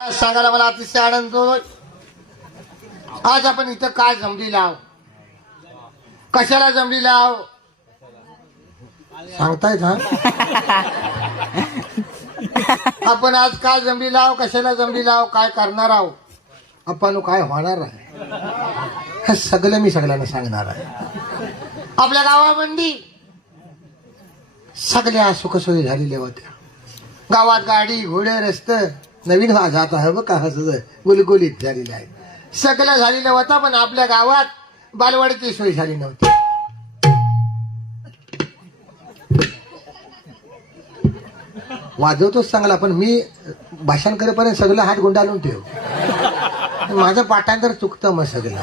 सांगायला मला अतिशय आनंद होतोय. आज आपण इथं काय जमली लाव, कशाला जमली लाव सांगतायत हा. आपण आज काय जमली लाव, कशाला जमली लाव, काय करणार आहो आपण, काय होणार आहे हे सगळं मी सगळ्यांना सांगणार आहे. आपल्या गावामंदी सगळ्या सुखसोयी झालेल्या होत्या. गावात गाडी घोडे रस्ते नवीन जात आहे बघ का, गुलगुलीत झालेले आहे, सगळं झालेलं होतं. पण आपल्या गावात बालवाडीची सोय झाली नव्हती. वाजवतोच चांगला, पण मी भाषण करेपर्यंत सगळं हात गुंडाळून ठेव. माझं पाठांतर चुकतं मग सगळं.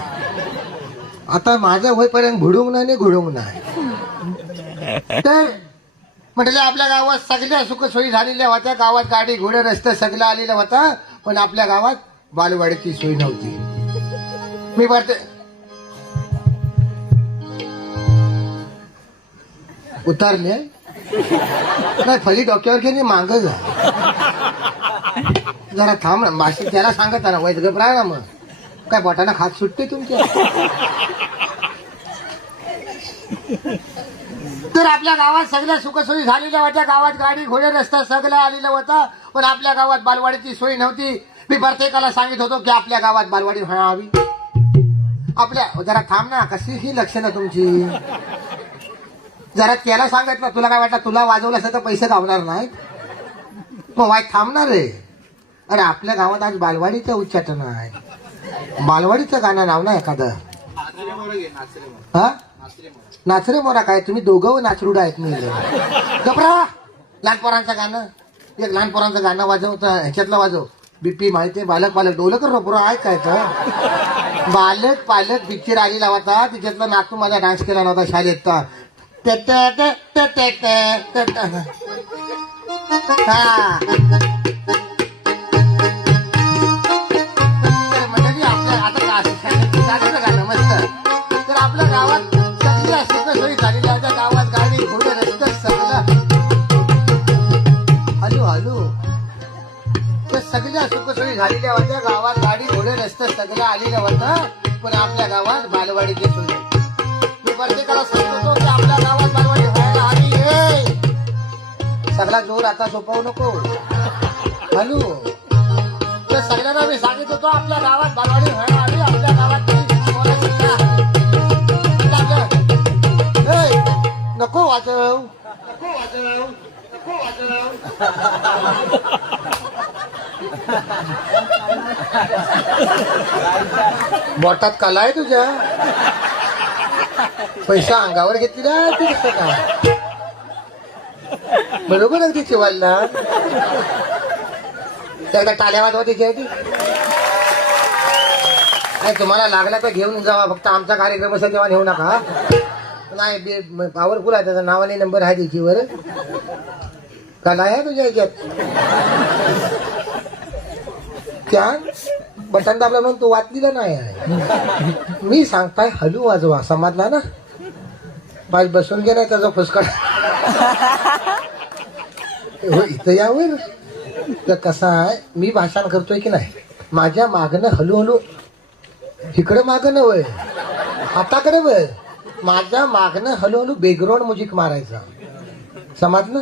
आता माझं होईपर्यंत घुडूंग नाही घुडूंग नाही. तर म्हटलं आपल्या गावात सगळ्या सुखसोयी झालेल्या होत्या. गावात गाडी घोडे रस्ते सगळं आलेलं होतं. पण आपल्या गावात बालवाडीची सोय नव्हती. मी भरते उतरले नाही, फली डोक्यावर घे मांग जा जरा थांब ना. माशी त्याला सांगत ना वैद घबरा ना, मग काय बोटाना खात सुटते तुमच्या. तर आपल्या गावात सगळ्या सुखसोयी झालेल्या होत्या. गावात गाडी घोडे रस्ता सगळं आलेलं होतं. पण आपल्या गावात बालवाडीची सोय नव्हती. मी प्रत्येकाला सांगित होतो की आपल्या गावात बालवाडी व्हावी. आपल्या जरा थांब ना, कशी ही लक्षणं तुमची. जरा त्याला सांगत ना, तुला काय वाटलं तुला वाजवलं असं तर पैसे गावणार नाही, मग वाईट थांबणार रे. अरे आपल्या गावात आज बालवाडीचं उच्चाटन आहे. बालवाडीचं गाणं नाव ना एखादं. हा नाचरे मोरा काय तुम्ही दोघं नाचरुड आहेत. मी गपरा लहान पोरांचं गाणं, एक लहान पोरांचं गाणं वाजवतं. ह्याच्यातलं वाजव बीपी माहितीये, बालक पालक डोलं कर पुरा ऐकायचं. बालक पालक पिक्चर आलेला होता, तिच्यातला नातू माझा डान्स केला नव्हता शाळेत. मंडळी आपल्या आता गाणं मस्त. तर आपल्या गावात सगळ्या सुखसोयी झालेल्या होत्या. गावात गाडी घोडे रस्ते सगळं हॅलो हॅलो तर सगळ्या सुखसोयी झालेल्या होत्या. गावात गाडी घोडे रस्ते सगळं आलेलं होतं. पण आपल्या गावात बालवाडीची सोय. मी प्रत्येकाला सांगतो की आपल्या गावात बालवाडी व्हायला हवी. सगळा जोर आता सोपवू नको. हॅलो तर सगळ्यांना मी सांगित होतो आपल्या गावात बालवाडी व्हायला हवी. आपल्या गावात नको वाजव नको वाजव नको वाजव. बोटात कला आहे तुझ्या, पैसा अंगावर घेतलेला तू कसं का बरोबर अगदी चिवालला. एकदा टाल्या वाजवा त्याची. नाही तुम्हाला लागला तर घेऊन जावा, फक्त आमचा कार्यक्रम असेल तेव्हा नेऊ नका. नाही पॉवरफुल आहे, त्याचा नावाने नंबर आहे त्याच्यावर. कला आहे तुझ्या ह्याच्यात. त्या बटन दाबला म्हणून तो वाचलेला नाही आहे. मी सांगताय हलू वाजवा, समजला ना. पाच बसून घे नाही त्याचा फुसकट हो इथं यावर. तर कसं आहे, मी भाषण करतोय की नाही, माझ्या मागणं हळूहळू इकडे मागणं वय हाताकडे वय, माझ्या मागणं हळूहळू बॅकग्राऊंड म्युझिक मारायचा. समजलं.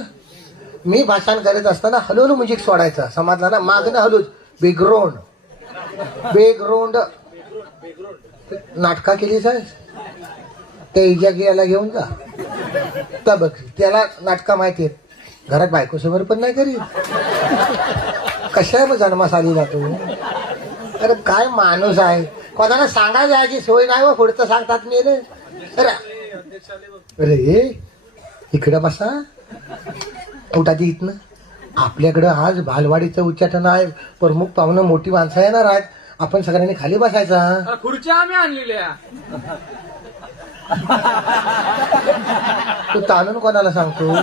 मी भाषण करत असताना हळूहळू म्युझिक सोडायचा. समजलं ना. मागणं हळू बॅकग्राऊंड बॅकग्राऊंड. नाटका केली साहेब त्या इजागियाला घेऊन जा. तर बघ त्याला नाटका माहिती आहेत. घरात बायकोसमोर पण नाही करीत. कशा आहे मग जन्मास आलेला तू. अरे काय माणूस आहे. कोणाला सांगा जायची सोय नाही व पुढचं सांगतात मी रे. अरे इकडं बसा उठा ती इथनं. आपल्याकडं आज बालवाडीचं उच्चाटन आहे. प्रमुख पाहुणं मोठी माणसं येणार आहेत. आपण सगळ्यांनी खाली बसायचा. खुर्च्या आम्ही आणलेल्या. तू ताणून कोणाला सांगतो.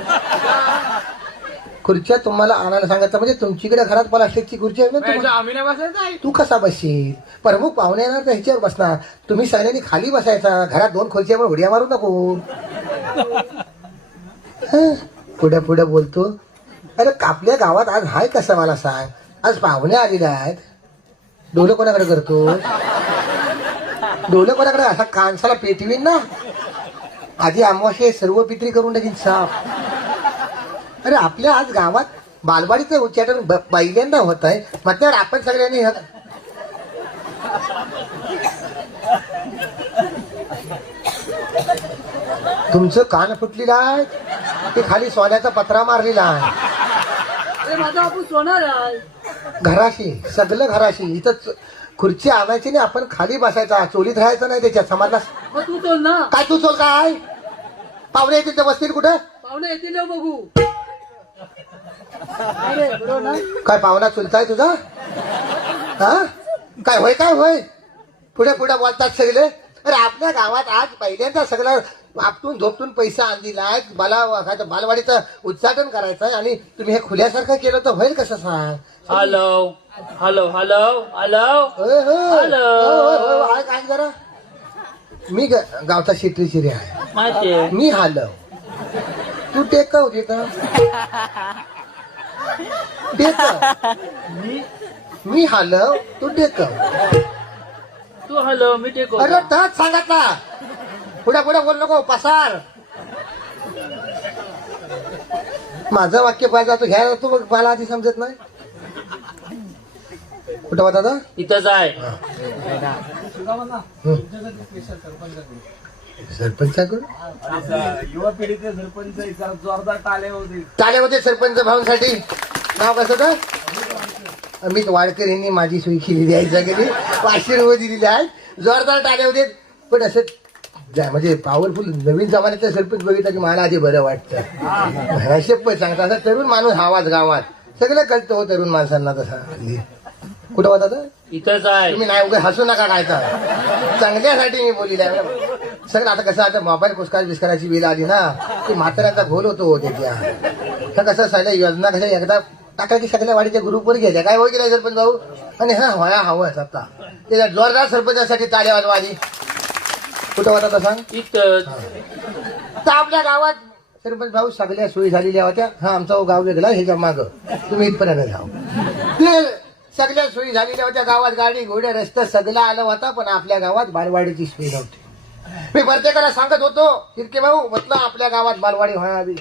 खुर्च्या तुम्हाला आणायला सांगायचं म्हणजे तुमच्याकडे घरात प्लास्टिकची खुर्ची आहे ना. आम्ही नाही बसायचं. तू कसा बसशील. प्रमुख पाहुणे येणार तर ह्याच्यावर बसणार. तुम्ही सगळ्यांनी खाली बसायचा. घरात दोन खुर्च्यावर उड्या मारू नको. पुढे पुढे बोलतो. अरे आपल्या गावात आज हाय कसं मला सांग. आज पाहुणे आलेले आहेत. डोलं कोणाकडे करतो? डोलं कोणाकडे? असा कांसाला पेटवीन ना. आधी अमावस्या सर्व पित्री करून टाकीन साफ. अरे आपल्या आज गावात बालवाडीचं उच्चाटन पहिल्यांदा होत आहे म्हटल्यावर आपण सगळ्यांनी तुमचं कान फुटलेलं आहे ते खाली सोन्याचा पत्रा मारलेला आहे. अरे माझा आपण सोनार आहे. घराशी सगळं घराशी. इथं खुर्ची आणायची नाही, आपण खाली बसायचा, चोलीत राहायचं नाही त्याच्यात. समाजला मग तू चोल ना. काय तू चोल काय? पाहुणे येतील तर बसतील कुठं? पाहुणे येतील ना बघू. अरे बरोबर ना. काय पाहुणा चुलताय तुझा? हा काय होय काय होय? पुढे पुढे बोलतात सगळे. अरे आपल्या गावात आज पहिल्यांदा सगळं आपटून झोपटून पैसा आणलेला आहे. बालवाडीचं उद्घाटन करायचं आहे आणि तुम्ही हे खुल्यासारखं केलं तर होईल कसं सांग? हॅलो हॅलो हॅलो हॅलो होय, होय. हॅलो. होय, होय, होय. आहे काय जरा मी गावचा शेट्टी चिरे आहे. माहितीये. मी हलव तू टेकव तिथं. मी हलव तू टेकव. तू हॅलो मी टेको. अरे तच सांगितला. पुढे पुढे बोल नको पसार. माझं वाक्य पाहिजे तू घ्यायला तू मग मला आधी समजत नाही. कुठं होता दादा? इथंच आहे. सरपंचाकडून युवा पिढीचे सरपंच जोरदार टाळे होते सरपंच भाऊंसाठी. नाव कसं तर अमित वाडकर यांनी माझी सोयी केली द्यायचं कधी 500 रुपये दिलेले आहेत. जोरदार टाळे होते. पण असं म्हणजे पॉवरफुल नवीन जमान्यातलं सरपंच बघितलं की मला आधी बरं वाटतं. शपथ सांगता असा तरुण माणूस हवाच गावात सगळं कळतं हो तरुण माणसांना. तसा कुठं होता तर इथंच आहे. तुम्ही नाही उगा हसू नका काय तर चांगल्यासाठी मी बोलिले सगळं. आता कसं आता मोबाईल पुस्कार बिस्काराची वेळ आली ना की म्हाताऱ्यांचा घोल होतो त्याच्या. कसं सगळ्या योजना कशा एकदा टाका की सगळ्या वाडीच्या ग्रुपवर घ्यायच्या काय होय की नाही सरपंच भाऊ. आणि हा व्हाया हवंच आता त्याच्या जोरदार सरपंचासाठी टाळ्या वाजवा आधी. कुठं होता तर सांग. इथंच. तर आपल्या गावात सरपंच भाऊ सगळ्या सोयी झालेल्या होत्या. हा आमचा गाव वेगळा ह्याच्या मागं तुम्ही इथपर्यंत जाऊ. ते सगळ्या सोयी झालेल्या होत्या गावात. गाडी घोडे रस्ता सगळं आलं होता पण आपल्या गावात बालवाडीची सोय नव्हती. मी प्रत्येकाला सांगत होतो हिरके भाऊ म्हटलं आपल्या गावात बालवाडी व्हावी.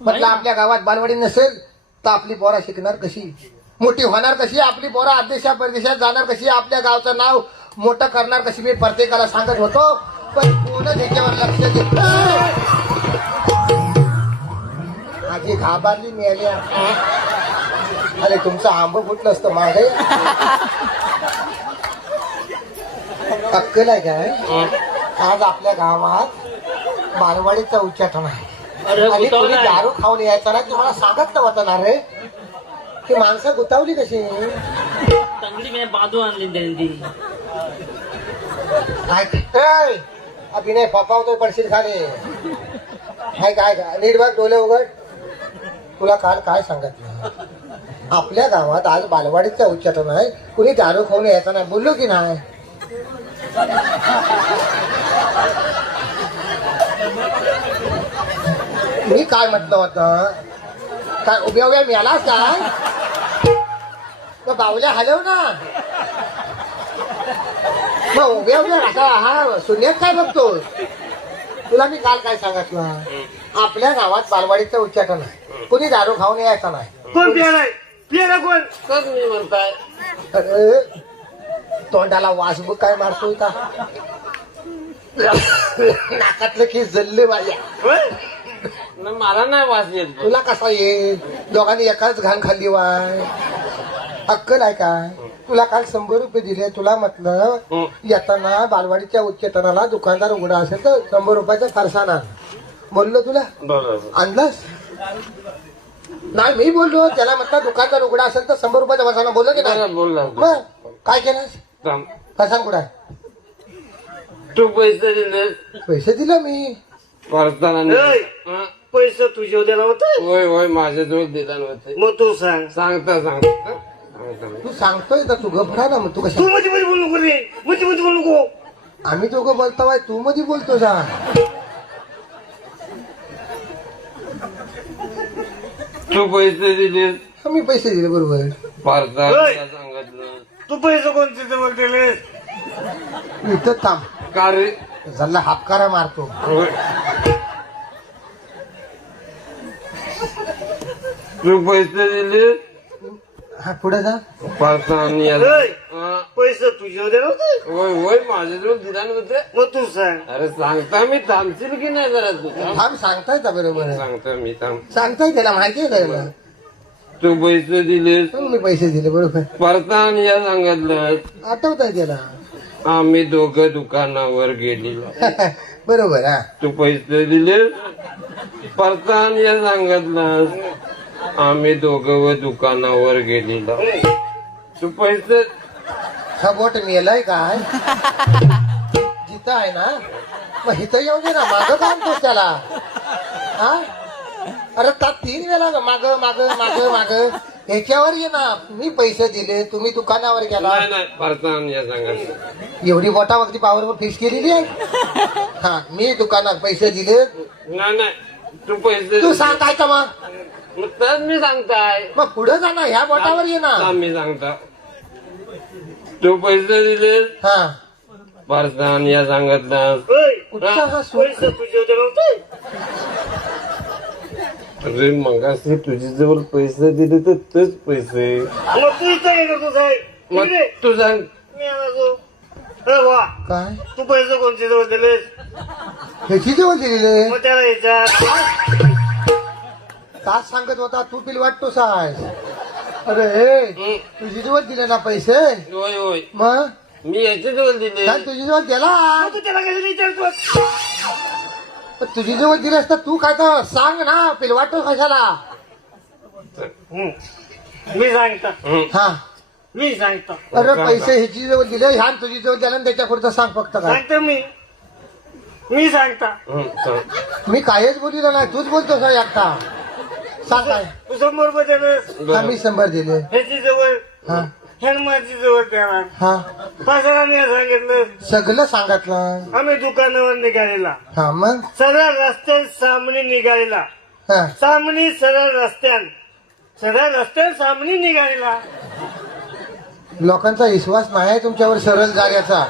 म्हटलं आपल्या गावात बालवाडी नसेल तर आपली पोरा शिकणार कशी, मोठी होणार कशी, आपली पोरा आदेशा परदेशात जाणार कशी, आपल्या गावचं नाव मोठं करणार कशी. मी प्रत्येकाला सांगत होतो पण कोणच ह्याच्यावर लक्ष देत आधी घाबरली मिळाल्या. अरे तुमचं आंब फुटलं असतं मागे. अक्कल आहे काय? आज आपल्या गावात बालवाडीचं उच्चाटन आहे आणि कोणी दारू खाऊन यायचा नाही. तुम्हाला सांगत नव्हतं ना रे की माणसं गुतावली कशी. चांगली मी बाजू आणली त्यांनी. अभिनय फपावतोय पडशील खाली. काय नीट बघ डोले उघड. तुला काल काय सांगितलं आपल्या गावात आज बालवाडीचं उच्चाटन आहे. कुणी दारू खाऊन यायचा नाही बोललो की नाही. मी काय म्हटलं होतं काय उभ्या उभ्या मिळालास काय बावल्या हलव ना. मग उभ्या उभ्या असा हा शून्यात काय बघतोस. तुला मी काल काय सांगितलं आपल्या गावात बालवाडीचं उच्चाटन आहे. कुणी दारू खाऊन यायचा नाही. कोण पियालाय पियाला कोण तुम्ही म्हणताय. अरे तोंडाला वास बघ काय मारतोय का. नाकातलं की जल्ले माझ्या. मला नाही वास येत. तुला कसा येईल. दोघांनी एकाच घाण खाल्ली वाय. अक्कल आहे काय. तुला काल 100 रुपये दिले. तुला म्हटलं येताना बालवाडीच्या उच्चटनाला दुकानदार उघडा असेल तर 100 रुपयाचा फरसाण आण. बोललो तुला आणलास नाही. मी बोललो त्याला म्हटलं दुकानदार उघडा असेल तर 100 रुपयाचा फरसाण बोललो की नाही. मग काय केलं फरसाण कुठं आहे. तू पैसे दिले. पैसे दिले मी. पैसे तुझे द्यायला होते. होय होय माझ्याजवळ दिला नव्हते. मग तू सांग. सांगता तू सांगतोय तर तू गभरा ना. मग तू तू कशा मध्ये मध्ये बोलू नको रे. मध्ये मध्ये बोलू नको. आम्ही दोघं बोलतो तू मध्ये बोलतो जा. तू पैसे दिले. मी पैसे दिले बरोबर. परसानला सांगितलं. तू पैसे कोणते जवळ दिलेस? इथं थांब. का रे? झाला हापकारा मारतो. होय. तू पैसे दिले हा पुढे जा. परसान होय. पैसे तुझे देणार होते? होय होय माझ्याजवळ दिला नव्हते. मग तू सांग. अरे सांगता मी थांबशील की नाही जरा तू थांब. थांब सांगताय का बरोबर आहे. सांगता मी थांब. सांगताय त्याला माहिती आहे का? तू पैसे दिलेस मी पैसे दिले बरोबर. परसान या सांगितलं. आठवत आहे त्याला. आम्ही दोघं दुकानावर गेलेलो. बरोबर हा. तू पैसे दिले परसान या सांगितलं. आम्ही दोघं दुकानावर गेलेलो. तू पैसे हा बोट मेलाय काय? जिथं आहे ना मग इथं येऊ दे ना. मागं का आणतोस त्याला? हा अरे त्या 3 वेळा माग माग माग माग ह्याच्यावर ये ना. मी पैसे दिले तुम्ही दुकानावर गेला. नाही नाही परसान या सांगितलं. एवढी बोटावरती पावरवर फिश केलेली आहे. हा मी दुकानात पैसे दिले. नाही नाही तू पैसे तू सांग काय का मग? मग तर मी सांगताय. मग पुढे जा ना. ह्या बोटावर ये ना. मी सांगता. तू पैसे दिले हा परसान या सांगितलं. होय. कुठचा हा सूट? पैसे तुझे देणार होते? अरे मगाशी तुझी जवळ पैसे दिले तर तेच पैसे. मग तू इथं ये का तू साहेब? मग ठीक आहे. तू सांग. मी आलो. अरे वा. काय तू पैसे कोणते जवळ दिलेस? ह्याची जेवण दिलेले मग त्याला याच्यात तास सांगत होता. तू बिल वाटतो साय. अरे तुझी जेवण दिले ना पैसे. होय होय मग मी याच्या जवळ दिले. काय तुझी जेवण दिला? तू त्याला कशाला विचारतो? पण तुझी जेवण दिलेस तर तू काय तर सांग ना. बिल वाटतो कशाला? मी सांगता. हा मी सांगता. अरे पैसे ह्याची जेवण दिले ह्या तुझी जेवण दिला ना त्याच्या पुढचं सांग फक्त काय. सांगतो मी सांगता. मी कायच बोलिलं नाही. तूच बोलतो साय एकटा. सांग काय. तू 100 रुपये दिलेस. हा मी 100 दिले. ह्याची जवळ हा हेलमाची जवळ देणार. हा पासराने सांगितलं. सगळं सांगितलं. आम्ही दुकानावर निघालेला. हा मग सरळ रस्त्यात सामने निघालेला. हा सामने सरळ रस्त्यात सामने निघालेला. लोकांचा विश्वास नाही तुमच्यावर सरळ जाण्याचा.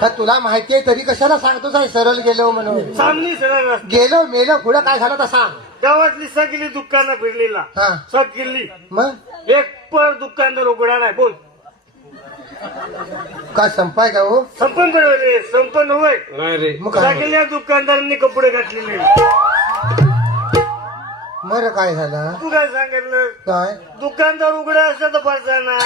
तर तुला माहिती आहे तरी कशाला सांगतो साय सरळ गेलो म्हणून. सामने सरळ रस्ता. गेलो मेलो पुढं काय झालं तर सांग. गावातली सगळी दुकानं फिरलेला. हा सगळी. मग एक पर दुकानदार उघडा नाही. बोल. काय संपाय का हो? संपन्न बरोबर संपन्न होय. नाही रे. मग काय सगळ्या दुकानदारांनी कपडे घातलेले. मर काय झालं? तू काय सांगितलं? काय दुकानदार उघडा असला तर फरसाना.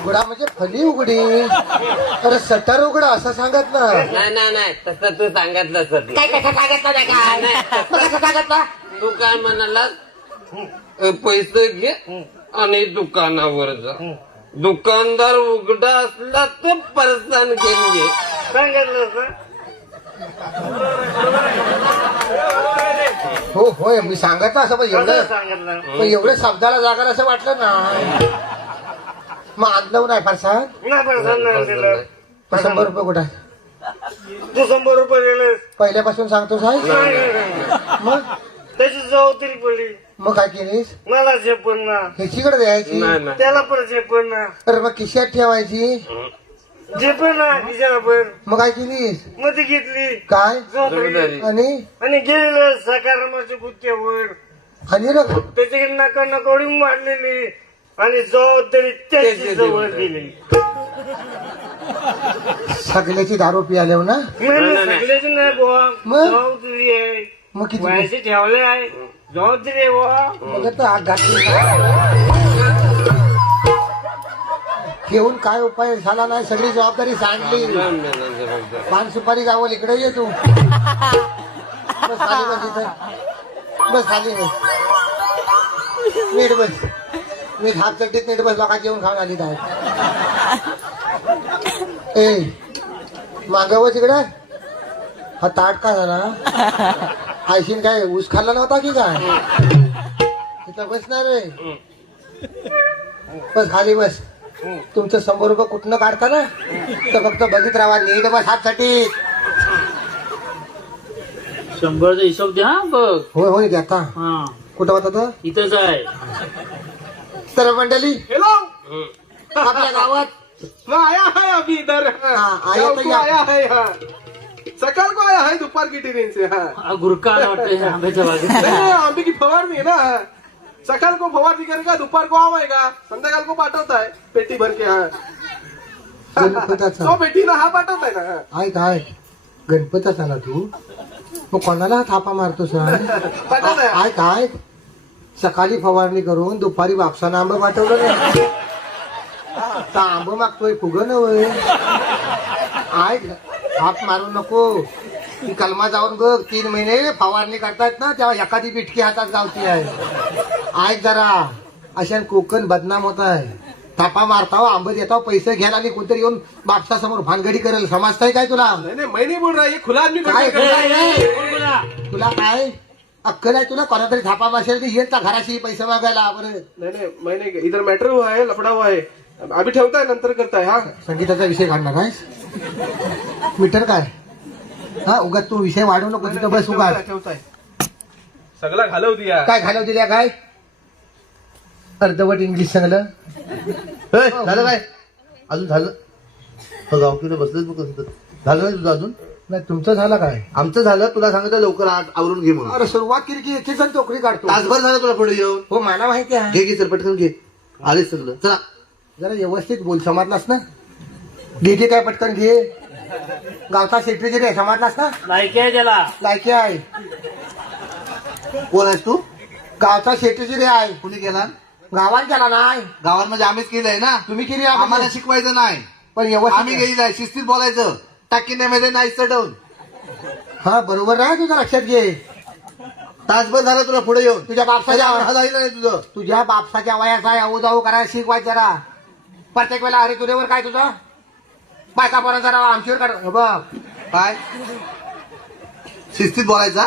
उघडा म्हणजे फली उघडी. अरे सटर उघडा असं सांगत ना. नाही नाही नाही तसं तू सांगितलं सर. काय कसं सांगितलं नाही काय? मग कसं सांगितलं? तू काय म्हणाला पैसे घे आणि दुकानावर जा. दुकानदार उघडा असला तर परसान घेऊन घे. सांगितलं का? हो होय मी सांगत असं पण कसं एवढं सांगितलं? पण एवढं शब्दाला जागा असं वाटलं ना. मग आणलं नाही फारसा. नाही फरसान नाही दिलं. 100 रुपये कुठे? तू 100 रुपये दिलेस. पहिल्यापासून सांगतो साहेब. मग त्याची जबाबदारी पडली. मग काय केलीस? मला झेपण ना. ह्याचीकडे द्यायची. नाही नाही त्याला पण झेपण ना. अरे मग खिशात ठेवायची. झेपण ना खिशाला पण. मग काय केलीस? मध्ये घेतली काय जबाबदारी. आणि गेलेलं सकारामाच्या गुत्त्यावर. आणि रे त्याच्याकडे नका नकोडी मारलेली आणि जबाबदारी त्याची जवळ दिली. सगळ्याची दारू पियाले ना. सगळ्याची नाही बुवा. मग? जबाबदारी आहे. मग किती पैसे ठेवले आहे. जबाबदारी आहे बुवा. मग तर आग घातली. ठेवून काय उपाय झाला नाही. सगळी जबाबदारी सांगली. पान सुपारी गावल इकडे ये तू. बस खाली बस इथं. बस खाली बस. नीट बस. मी हात चड्डीत नीट बस. लोकांची येऊन खाऊन आली काय. ए मागवच इकडे. हा ताट का झाला? आयशीन काय ऊस खाल्ला नव्हता की काय? तिथं बसणार रे. बस खाली बस. तुमचं 100 रुपये कुठनं काढता ना तर फक्त बघित राहा. नीट बस हातसाठी. 100चा हिशोब द्या बघ. होय होय द्या आता. हा कुठं होता तो? इथंच आहे. तर मंडळी हेलो आपल्या गावात मैं आया है अभी इधर हाँ, आया गाँव तो को या- आया है हाँ सकाळ को आया है दुपार की ट्रेन से हाँ गुरका वाटतं आंब्याच्या बागेत नहीं, आंबे की फवारणी है ना हाँ. सकाळ को फवारणी करेगा दुपार को आवाएगा संध्याकाळ को पाठवता है पेटी भर के हाँ गणपताचा तो पेटी ना हा पाठवता है ना हाँ. ऐक काय गणपताचा ना तू मग कोणाला थापा मारतोस पाठवत आहे आय काय सकाळी फवारणी करून दुपारी वापसानं आंबं पाठवलं नाही तर आंबं मागतोय फुगन वय आय हात मारू नको ती कलमा जाऊन बघ 3 महिने फवारणी करतायत ना तेव्हा एखादी बिटकी हातात गावती आहे ऐक जरा अशा कोकण बदनाम होत आहे थापा मारताव आंबं देताव पैसे घ्यायला आणि कोणतरी येऊन बापसासमोर भानगडी करेल समजताय काय तुला नहीं नहीं मैं नहीं बोल रहा ये खुला आदमी काय कर रहा है. तुला काय अक्कल आहे तुला कोणातरी थापा मारशील की येत घराशी पैसे मागायला बरं नहीं नहीं मैंने इधर मैटर हुआ है लफड़ा हुआ है अभी ठेवता है नंतर करता है हाँ संगीताचा विषय काढणार आहेस मीटर काय हा उगाच तू विषय वाढवू नको तिथं बस उगाच ठेवताय सगळा घालव दिया काय घालव दिल्या काय अर्धवट इंग्लिश सांगलं झालं काय अजून झालं गावकीने बसलेच मग कसं झालं नाही तुझं अजून नाही तुमचं झालं काय आमचं झालं तुला सांगितलं लवकर आवरून घे म्हणून अरे सुरुवात केली की एकच जण टोकरी काढतो तासभर झालं तुला पुढे येऊन हो मला माहिती आहे घे घे सर पटकन घे आलेच सगळं चला जरा व्यवस्थित बोल समजलास ना घे काय पटकन घे गावचा सेक्रेटरी आहे समजलास ना लायकी आहे त्याला लायकी आहे कोण आहेस तू गावचा सेक्रेटरी आहे कुणी केला गावात गेला नाही गावांमध्ये आम्हीच केलंय ना तुम्ही केली आम्हाला शिकवायचं नाही पण आम्ही व्यवस्थित गेलेलं आहे शिस्तीत बोलायचं टाकीण्यामध्ये नाही चढवून हा बरोबर आहे तुझं लक्षात घे तासभर झालं तुला पुढे येऊन तुझ्या बापसाच्या झालं नाही तुझं तुझ्या बापसाच्या वयाचा आहे जाऊ करायला शिकवायचं जरा प्रत्येक वेळेला अरे तुझ्यावर काय तुझं बायका पोरा जरा आमच्यावर काढ बघ काय शिस्तीत बोलायचा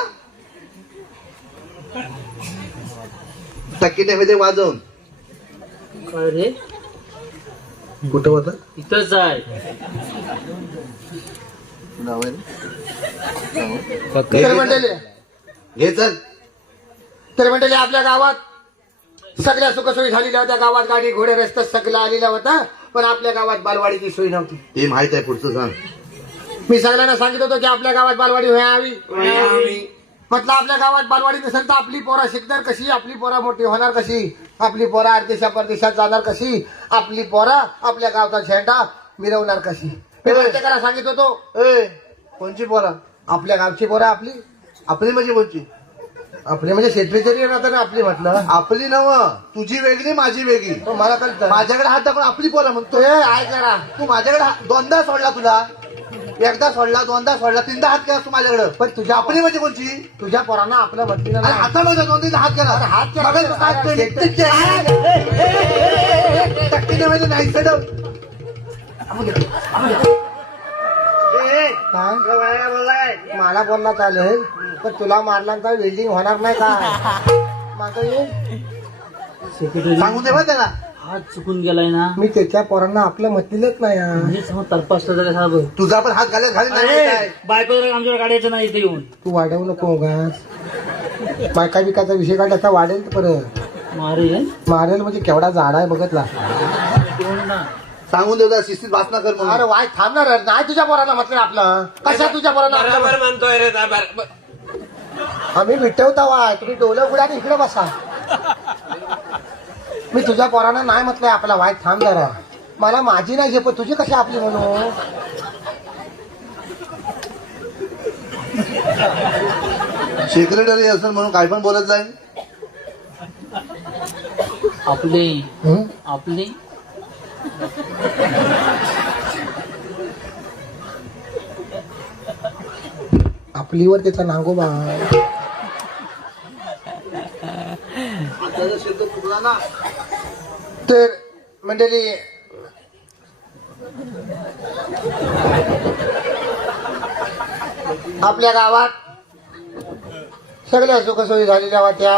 टाकीण्यामध्ये वाजवून अरे कुठं होतं इथंच आहे नाव आहे ना? तर मंडळी घे चल तर मंडळी आपल्या गावात सगळ्या सुखसोयी झालेल्या होत्या गावात गाडी घोडे रस्ता सगळं आलेला होता पण आपल्या गावात बालवाडीची सोय नव्हती ते माहित आहे पुढचं सांग मी सगळ्यांना सांगित होतो की आपल्या गावात बालवाडी व्हावी म्हटलं आपल्या गावात बालवाडी नसेल तर आपली पोरा शिकणार कशी आपली पोरा मोठी होणार कशी आपली पोरा परदेशा परदेशात जाणार कशी आपली पोरा आपल्या गावचा झेंडा मिरवणार कशी मी प्रत्येकाला सांगित होतो ए कोणची पोरा आपल्या गावची पोरा आपली आपली म्हणजे कोणची आपली म्हणजे सेक्रेटरी राहतं ना आपली म्हटलं आपली नव तुझी वेगळी माझी वेगळी तो मला कळतं माझ्याकडे हात टाकून आपली पोरा म्हणतो तो ऐक जरा तू माझ्याकडे दोनदा सोडला तुला एकदा सोडला दोनदा सोडला 3दा हात केला तू माझ्याकडे पण तुझ्या आपली म्हणजे कोणची तुझ्या पोरांना आपलं म्हटलं अरे ना आता माझ्या 2-3दा हात केला हात केला. बघा तू काय टाकीण्यामध्ये नाही चढव काय? मला बोलणं चालू पण तुला मारला तर वेल्डिंग होणार नाही का माझं ये सेक्रेटरी सांगून दे बा त्याला हात चुकून गेलाय ना मी त्याच्या पोरांना आपलं म्हटलेलंच नाही हा. म्हणजे समोर तरपासला कसा बघ तुझा पण हात घालेल घालेल नाही काय बायको आमच्यावर गाड्याचं नाही इथे येऊन तू वाढवू नको उगाच बायका बिकाचा विषय काढायचा वाढेल तर परत मारे मारेल म्हणजे केवढा झाडा आहे बघतला कोण ना सांगून दे शिस्तीत भाषण कर म्हणून अरे वाय थांबणार नाही तुझ्या पोरांना म्हटलं आपलं कशा तुझ्या पोरांना आपलं बरोबर म्हणतोय रे साहेब. आम्ही मिटवता वाय तुम्ही डोलं उघडा इकडे बसा मी तुझ्या पोरांना नाही म्हटलंय आपला वाईट थांब जरा मला माझी नाही झेपत तुझी कशी आपली म्हणून सेक्रेटरी असेल म्हणून काय पण बोलत जाईल आपले हं? आपले आपलीवर त्याचा नांगोबा शब्द चुकला ना तर मंडळी आपल्या गावात सगळ्या सुखसोयी झालेल्या होत्या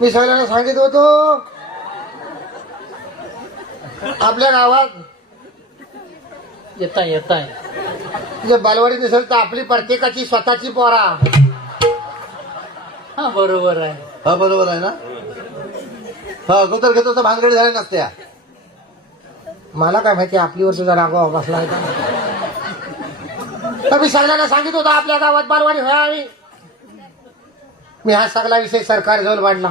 मी सगळ्यांना सांगित होतो आपल्या गावात येताय जे बालवाडी नसेल तर आपली प्रत्येकाची स्वतःची पोरा हा बरोबर आहे हा बरोबर आहे ना अगोदर घेतो तर भानगडी झाल्या नसत्या. मला काय माहिती आपलीवर तुझा रागवा बसला आहे का? तर मी सगळ्यांना सांगित होतं आपल्या गावात बालवाडी व्हावी. मी हा सगळा विषय सरकार जवळ मांडला.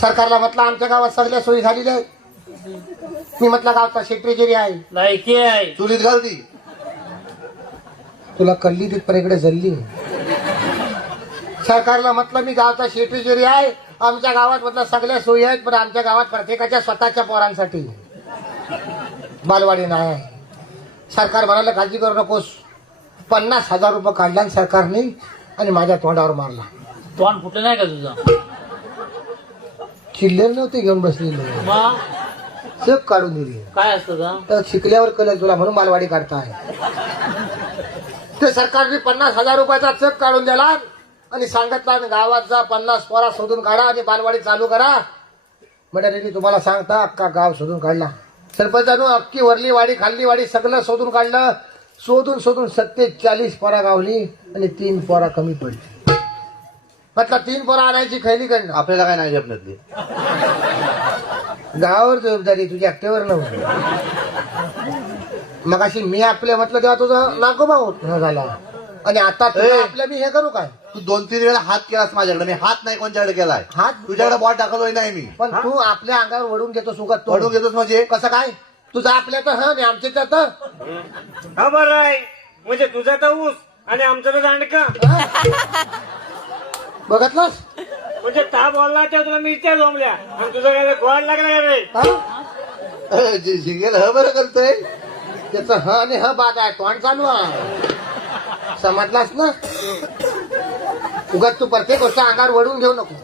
सरकारला म्हटलं आमच्या गावात सगळ्या सोयी झालेल्या आहेत. मी म्हटलं गावचा सेक्रेटरी आहे, लायकी आहे. चुलीत घालती. तुला कल्ली तिथपर्यंत जल्ली. सरकारला म्हटलं मी गावचा सेक्रेटरी आहे, आमच्या गावात म्हटलं सगळ्या सोयी आहेत, पण आमच्या गावात प्रत्येकाच्या स्वतःच्या पोरांसाठी बालवाडी नाही आहे. सरकार म्हणाला काळजी करू नकोस. 50,000 रुपये काढला आणि सरकारने आणि माझ्या तोंडावर मारला. तोंड फुटलं नाही का तुझं? चिल्लर नव्हते घेऊन बसलेले, मग चक काढून दिली. काय असतं का? तर शिकल्यावर कळेल तुला, म्हणून बालवाडी काढताय. ते सरकारने 50,000 रुपयाचा चक काढून दिला आणि सांगितलं गावात जा 50 पोरा शोधून काढा आणि बालवाडी चालू करा. म्हणजे तुम्हाला सांगता अख्खा गाव शोधून काढला. सरपंचानं अख्खी वरली वाडी खाल्ली वाडी सगळं शोधून काढलं. शोधून 47 पोरा गावली आणि 3 पोरा कमी पडली. म्हटलं 3 पोरा आणायची खैली कडनं. आपल्याला काय नाही झेपण्यातली. गावावर जबाबदारी तुझ्या एकट्यावर नव्हती. मग अशी मी आपल्या म्हटलं तेव्हा तुझं नाकोबा होत न झाला आणि आता तुला आपल्या मी हे करू काय? तू 2-3 वेळा हात केलास माझ्याकडे. मी हात नाही कोणच्याकडे केलाय. हात तुझ्याकडे बॉल टाकलोय नाही मी. पण तू आपल्या अंगावर वडून घेतो सुखात तो पडून घेतोस म्हणजे कसं काय? तुझं आपल्या तर आणि आमच्या तर हा बरं आहे. म्हणजे तुझा तर ऊस आणि आमचा तर दांडका. बघतलंस म्हणजे ता बोलला तेव्हा तुला मिरच्या जमल्या आणि तुझं काय गोड लागला का रे? शिंगेल ह बरं करतोय. त्याचं ह आणि ह बाद आहे, तोंड चालू आहे. समजलास ना? उगाच तू प्रत्येक गोष्ट अंगावर वडून घेऊ नको.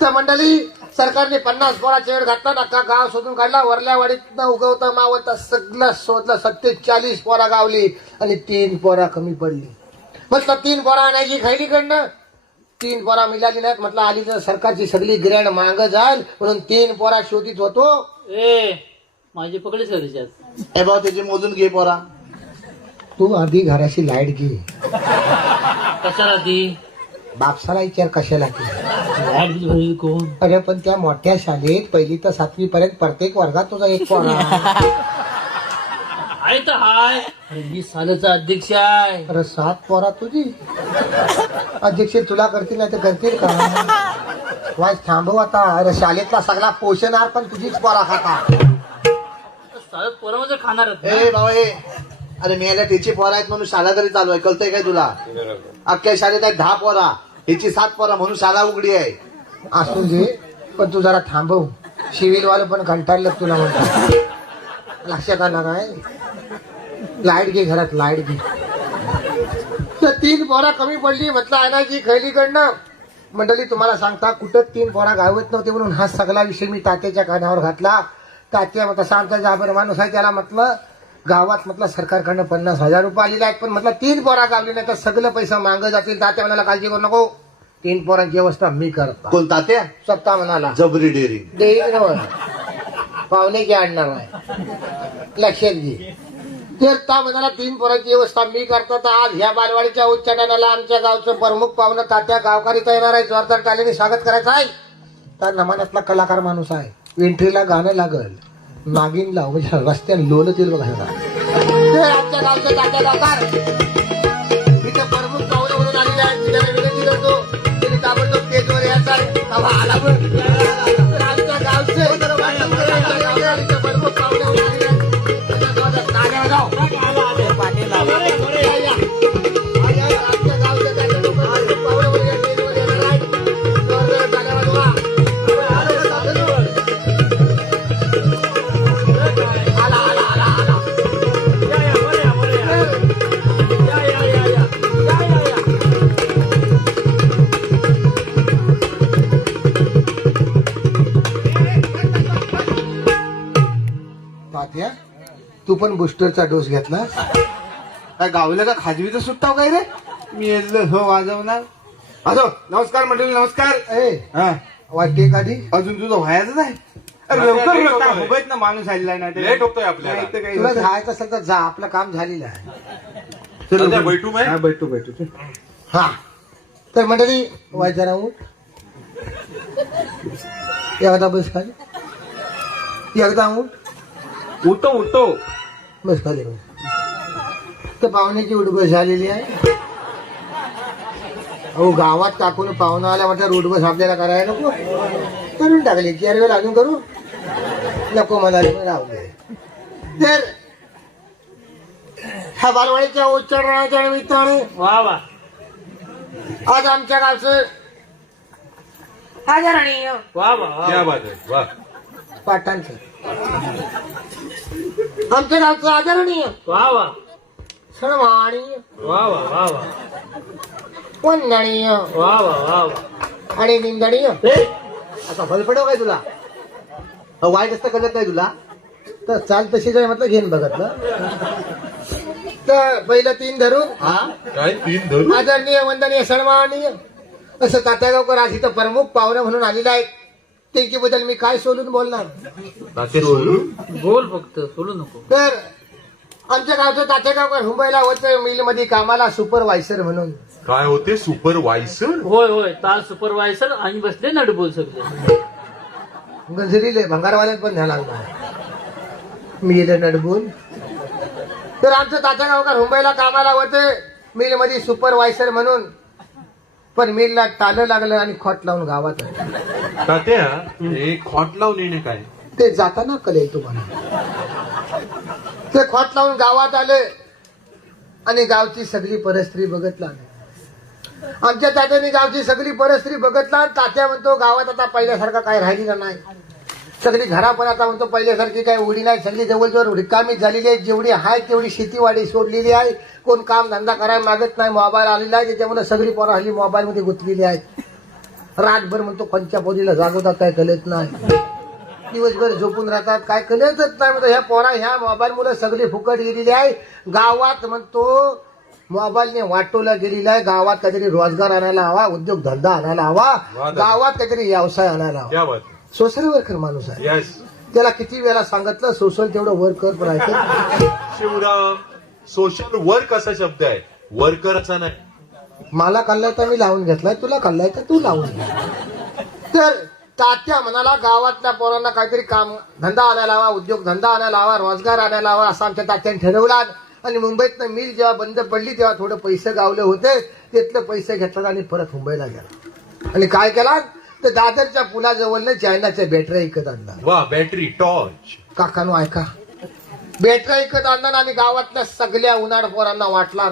त्या मंडळी सरकारने 50 पोरा चेड घातला, नक्का गाव शोधून काढला. वरल्या वाडीत उगवता मावता सगळं शोधलं. 47 पोरा गावली आणि 3 पोरा कमी पडली. म्हटलं 3 पोरा आणायची खैलीकडनं. 3 पोरा मिळाली नाहीत. म्हटलं आली तर सरकारची सगळी ग्रँड मांग जाईल म्हणून 3 पोरा शोधित होतो. ए माझी पकडीच का त्याच्यात? हे भाऊ त्याची मोजून घे पोरा. तू आधी घराशी लाईट घे. कशाला ती बापसाला विचार कशाला ती. लाईट बिल भरेल कोण? अरे पण त्या मोठ्या शाळेत 1ली ते 7वी पर्यंत प्रत्येक वर्गात तुझा एक पोरा. आहे तर हाय. अरे 20 सालाचा अध्यक्ष आहे. अरे 7 पोरा तुझी. अध्यक्ष तुला करतील नाही तर करतील का? वाज थांबव आता. अरे शाळेतला सगळा पोषण आहार पण तुझीच पोरा खाता. सालत पोरामध्ये खाणार ए भाऊ ए, अरे मी याला त्याची पोरा आहेत म्हणून शाळा तरी चालू आहे. कळतंय काय तुला? अख्ख्या शाळेत आहेत 10 पोरा, हिची 7 पोरा म्हणून शाळा उघडी आहे. असू दे पण तू जरा थांबव. सिव्हिलवालं पण कंटाळलं तुला म्हणतो. लक्षात आलं काय? लाईट घे घरात, लाईट घे. तर 3 पोरा कमी पडली. म्हटलं आणायची खैलीकडनं. मंडळी तुम्हाला सांगता कुठं 3 पोरा गावत नव्हते म्हणून हा सगळा विषय मी तात्याच्या कानावर घातला. तात्या म्हटलं शांत जाबर माणूस आहे. त्याला म्हटलं गावात म्हटलं सरकारकडनं 50,000 रुपये आलेले आहेत पण म्हटलं 3 पोरा गावली नाही तर सगळं पैसा मागं जातील. तात्या म्हणाला काळजी करू नको, 3 पोरांची व्यवस्था मी करतो. कोण तात्या? स्वतः म्हणाला. जबरी डेअरी पाहुणे की आणणार आहे. लक्षात घे. तर ता म्हणाला 3 पोरांची व्यवस्था मी करतो. तर आज ह्या बालवाडीच्या उच्चाटनाला आमच्या गावचं प्रमुख पाहुणं तात्या गावकरी येणार आहे. जोरदार टाळ्याने स्वागत करायचं आहे. तर नमानातला कलाकार माणूस आहे. एंट्रीला गाणं लागल, नागिन लाव म्हणजे रस्त्याने लोलतील बघा. आमच्या गावचे तात्या गावकार इथे प्रमुख पाहुणे म्हणून आलेले आहेत. तिला विनंती करतो त्यांनी ताबडतोब स्टेजवर यायचं आहे. आला पण आमच्या गावचे प्रमुख पाहुणे म्हणून आलेले आहेत. तात्या तू पण बुस्टरचा डोस घेतला? काय गावला का खाजवीचा सुट्टाव काय रे? मी येतलं हो वाजवणार. असो नमस्कार मंडळी, नमस्कार. ए हा वाटते काढी अजून तुझं व्हायचं नाही. अरे लवकर लवकर मुंबईत ना माणूस आलेला नाही. लेट होतोय आपल्याला. तुला जायचं असेल तर जा, आपलं काम झालेलं आहे. बैठू बैठू. हा तर मंडळी वाय जरा उठ. एकदा बस खाली, एकदा उठ, उठो उठो. बस खाली बस. तर पाहुण्याची उठ बस झालेली आहे. अहो गावात टाकून पाहुणा आला म्हटलं रोड बस आपल्याला करायला नको, करून टाकले 4 वेळा अजून करू नको म्हणाले, राहू. तर ह्या बालवाडीच्या उच्चारणाच्या निमित्ताने वा वा. आज आमच्या गावचं आदरणीय वा वा वा. पाठांचं आमच्या गावचं आदरणीय वा वा सन्माननीय वा वा वा वा वंदनीय वा वा वा वा. आणि निंदनीय. आता फलफडव काय तुला वाईट असतं कळत नाही तुला. तर चाल तशी काय म्हटलं घेऊन बघितलं. तर पहिलं 3 धरून हा आदरणीय वंदनीय सन्माननीय असं तात्यागावकर आज इथं प्रमुख पाहुणे म्हणून आलेला आहे. त्यांच्याबद्दल मी काय सोडून बोलणार. बोल फक्त सोडू नको. तर आमच्या गावचं तात्यागावकर मुंबईला होतं मिलमध्ये कामाला सुपरवायझर म्हणून. काय होते सुपरवायझर? होय होय ताल सुपरवायझर आणि बसले नडबोल सगळे. गंजरीले भंगारवाल्यात पण न्यायला लागणार मी येले नडबून. तर आमचं तात्यागावकर मुंबईला कामाला होते मिलमध्ये सुपरवायझर म्हणून. पण मिलला टालं लागलं आणि खोट लावून गावात आलं. तात्या हे खॉट लावून येणे काय? ते जाताना कळेल तुम्हाला. ते खोट लावून गावात आले आणि गावची सगळी परिस्थिती बघितला. आमच्या तात्याने गावची सगळी परिस्थिती बघितला. तात्या म्हणतो गावात आता पहिल्यासारखा काय राहिलेला नाही. सगळी घरा पण आता म्हणतो पहिल्यासारखी काही उडी नाही. सगळी जवळजवळ रिकामी झालेली आहे. जेवढी आहे तेवढी शेतीवाडी सोडलेली आहे. कोण काम धंदा करायला मागत नाही. मोबाईल आलेला आहे त्याच्यामुळे सगळी पोरं हल्ली मोबाईल मध्ये गुंतलेली आहेत. रातभर म्हणतो कोणत्या पोरीला जागवतात काय कळत नाही. दिवसभर झोपून राहतात काय कळतच नाही. म्हणतो ह्या पोरा ह्या मोबाईल मुळे सगळी फुकट गेलेली आहे. गावात म्हणतो मोबाईलने वाटोला गेलेला आहे. गावात काहीतरी रोजगार आणायला हवा, उद्योग धंदा आणायला हवा, गावात काहीतरी व्यवसाय आणायला हवा. क्या बात. सोशल वर्कर माणूस आहे. यस त्याला किती वेळा सांगितलं सोशल तेवढं वर्कर पण आहे. शिवराम, सोशल वर्क असा शब्द आहे, वर्कर असा नाही. मला कल्लाय तर मी लावून घेतलाय, तुला कल्लाय तर तू लावून घे. तर तात्या म्हणाला गावातल्या पोरांना काहीतरी काम धंदा आणायला हवा, उद्योग धंदा आणायला हवा, रोजगार आणायला हवा असं आमच्या तात्याने ठरवला. आणि मुंबईतनं मिल जेव्हा बंद पडली तेव्हा थोडं पैसे गावले होते. तिथलं पैसे घेतला आणि परत मुंबईला गेला. आणि काय केला तर दादरच्या पुलाजवळ चायनाच्या बॅटऱ्या विकत आणला. वा, बॅटरी टॉर्च. काकानो ऐका, बॅटऱ्या विकत आणला आणि गावातल्या सगळ्या उन्हाळ पोरांना वाटला.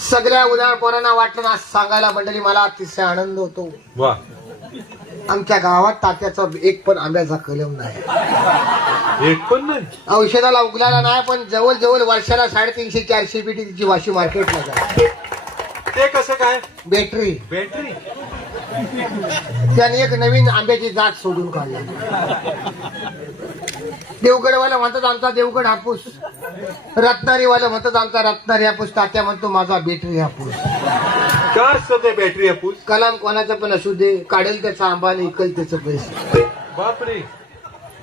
सगळ्या उन्हाळ पोरांना वाटलं ना सांगायला मंडळी मला अतिशय आनंद होतो. वा, आमच्या गावात तात्याचा एक पण आंब्याचा कलम नाही, एक पण नाही. औषधाला उगलाला नाही. पण जवळजवळ वर्षाला 350-400 पेटी तिची वाशी मार्केटला जाते. ते कसं काय? Battery battery. त्याने एक नवीन आंब्याची जात शोधून काढला. देवगडवाला म्हणतात आमचा देवगड हापूस, रत्नारीवाला म्हणतात आमचा रत्नारी हापूस. तात्या म्हणतो माझा बॅटरी हापूस. काय असतं ते बॅटरी हापूस? कलाम कोणाचा पण असू दे, काढेल त्याचा आंबा आणि इकल त्याचं पैसे. बापरे.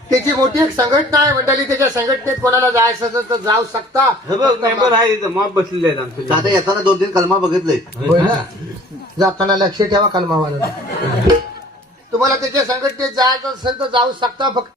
त्याची मोठी एक संघटना आहे मंडळी. त्याच्या संघटनेत कोणाला जायचं असेल तर जाऊ शकता. मेंबर आहे इथं मॉब बसलेले आहेत आमचे. आता येताना 2-3 कलमा बघितले. होय ना? जाताना लक्ष ठेवा कलमावाला. तुम्हाला त्याच्या संघटनेत जायचं असेल तर जाऊ शकता. फक्त